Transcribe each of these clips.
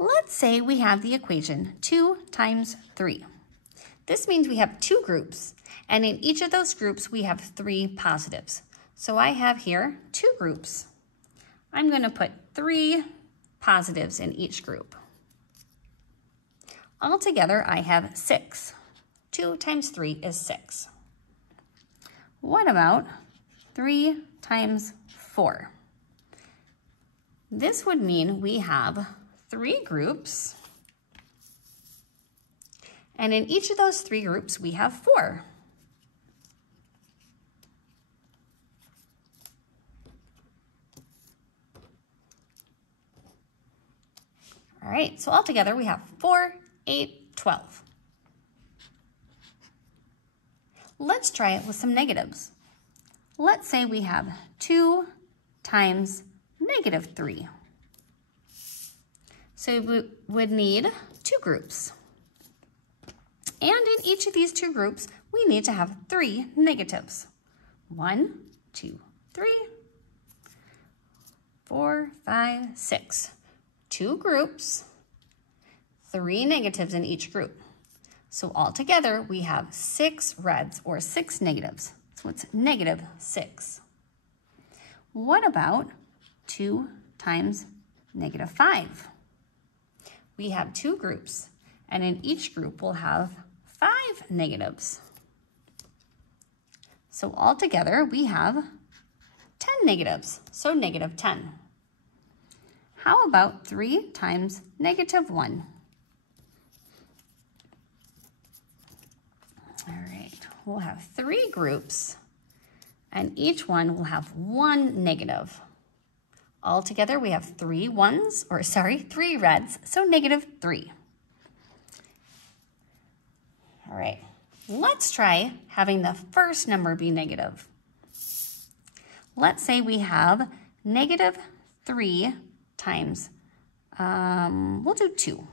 Let's say we have the equation 2 times 3. This means we have two groups, and in each of those groups we have 3 positives. So I have here 2 groups. I'm going to put 3 positives in each group. Altogether, I have 6. 2 times 3 is 6. What about 3 times 4? This would mean we have 3 groups, and in each of those 3 groups, we have 4. All right, so altogether we have 4, 8, 12. Let's try it with some negatives. Let's say we have 2 times -3. So we would need 2 groups. And in each of these 2 groups, we need to have 3 negatives. 1, 2, 3, 4, 5, 6. 2 groups, 3 negatives in each group. So altogether, we have 6 reds or 6 negatives. So it's -6. What about 2 times -5? We have 2 groups, and in each group we'll have 5 negatives. So altogether, we have 10 negatives, so -10. How about 3 times -1? All right, we'll have 3 groups, and each one will have 1 negative. Altogether, we have 3 reds, so -3. All right, let's try having the first number be negative. Let's say we have -3 times, we'll do 2.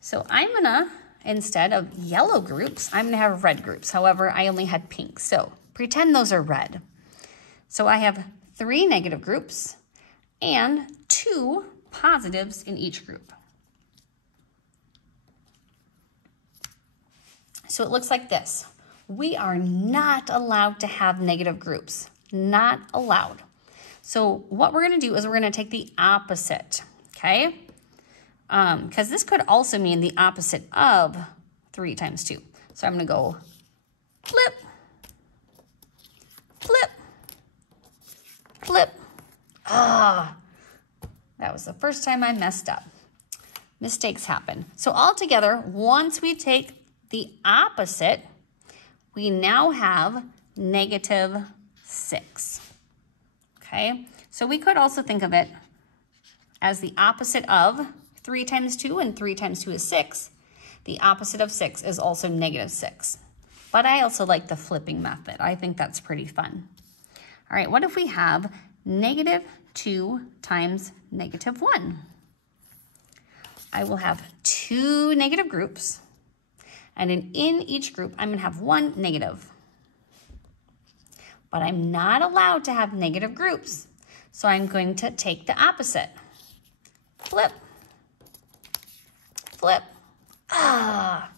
So I'm gonna, instead of yellow groups, I'm gonna have red groups. However, I only had pink, so pretend those are red. So I have 3 negative groups and 2 positives in each group. So it looks like this. We are not allowed to have negative groups, not allowed. So what we're gonna do is we're gonna take the opposite, okay? Because this could also mean the opposite of 3 times 2. So I'm gonna go flip, flip, flip. That was the first time I messed up. Mistakes happen. So altogether, once we take the opposite, we now have -6. Okay, so we could also think of it as the opposite of 3 times 2, and 3 times 2 is 6. The opposite of 6 is also -6. But I also like the flipping method. I think that's pretty fun. All right, what if we have -2 times -1? I will have 2 negative groups, and in each group, I'm gonna have 1 negative. But I'm not allowed to have negative groups, so I'm going to take the opposite. Flip, flip. Bad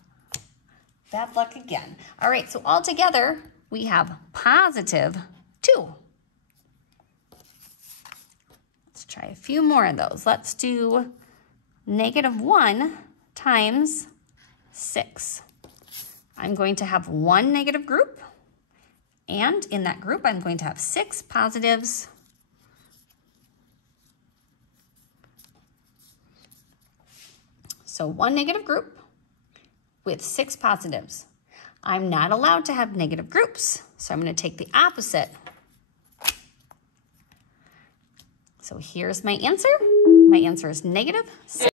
luck again. All right, so all together, we have +2. Let's try a few more of those. Let's do -1 times 6. I'm going to have 1 negative group, and in that group, I'm going to have 6 positives. So 1 negative group with 6 positives. I'm not allowed to have negative groups, so I'm going to take the opposite. So here's my answer. My answer is -6.